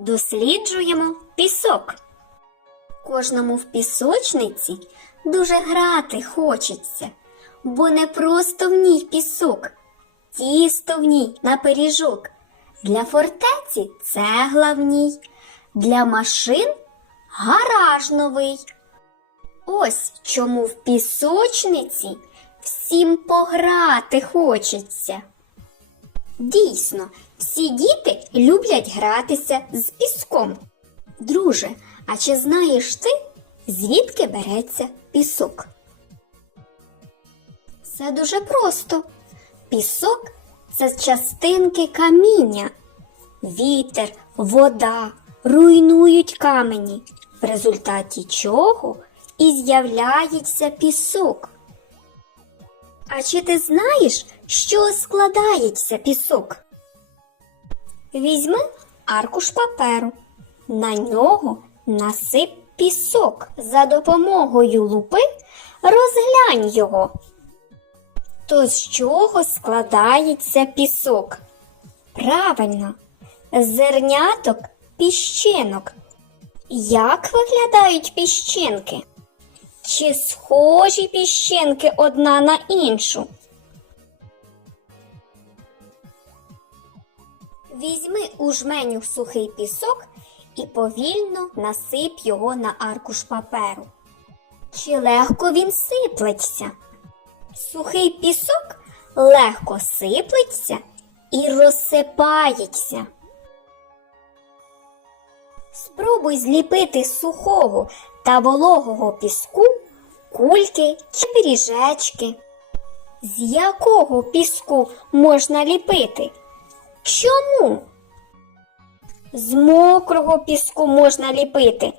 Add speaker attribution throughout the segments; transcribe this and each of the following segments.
Speaker 1: Досліджуємо пісок. Кожному в пісочниці дуже грати хочеться, бо не просто в ній пісок, тісто в ній на пиріжок. Для фортеці цегла в ній, для машин гараж новий. Ось чому в пісочниці всім пограти хочеться. Дійсно, всі діти люблять гратися з піском. Друже, а чи знаєш ти, звідки береться пісок? Все дуже просто. Пісок це частинки каміння. Вітер, вода руйнують камені, в результаті чого і з'являється пісок. А чи ти знаєш, що складається пісок? Візьми аркуш паперу. На нього насип пісок. За допомогою лупи розглянь його. То з чого складається пісок? Правильно, зерняток піщинок. Як виглядають піщинки? Чи схожі піщинки одна на іншу? Візьми у жменю сухий пісок і повільно насип його на аркуш паперу. Чи легко він сиплеться? Сухий пісок легко сиплеться і розсипається. Спробуй зліпити сухого та вологого піску кульки чи пиріжечки. З якого піску можна ліпити? Чому? З мокрого піску можна ліпити,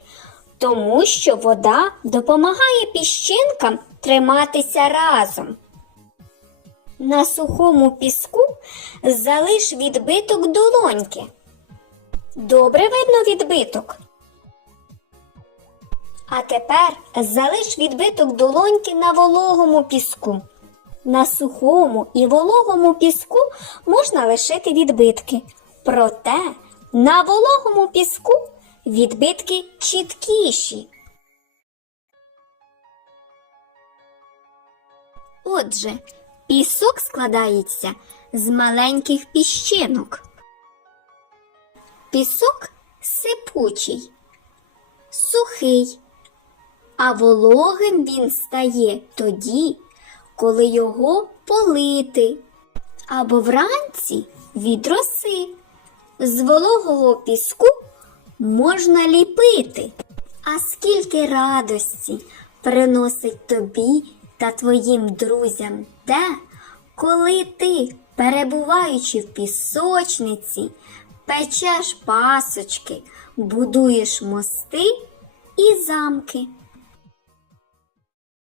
Speaker 1: тому що вода допомагає піщинкам триматися разом. На сухому піску залиш відбиток долоньки. Добре видно відбиток. А тепер залиш відбиток долоньки на вологому піску. На сухому і вологому піску можна лишити відбитки. Проте на вологому піску відбитки чіткіші. Отже, пісок складається з маленьких піщинок. Пісок сипучий, сухий, а вологим він стає тоді, коли його полити, або вранці від роси. З вологого піску можна ліпити. А скільки радості приносить тобі та твоїм друзям те, коли ти, перебуваючи в пісочниці, печеш пасочки, будуєш мости і замки.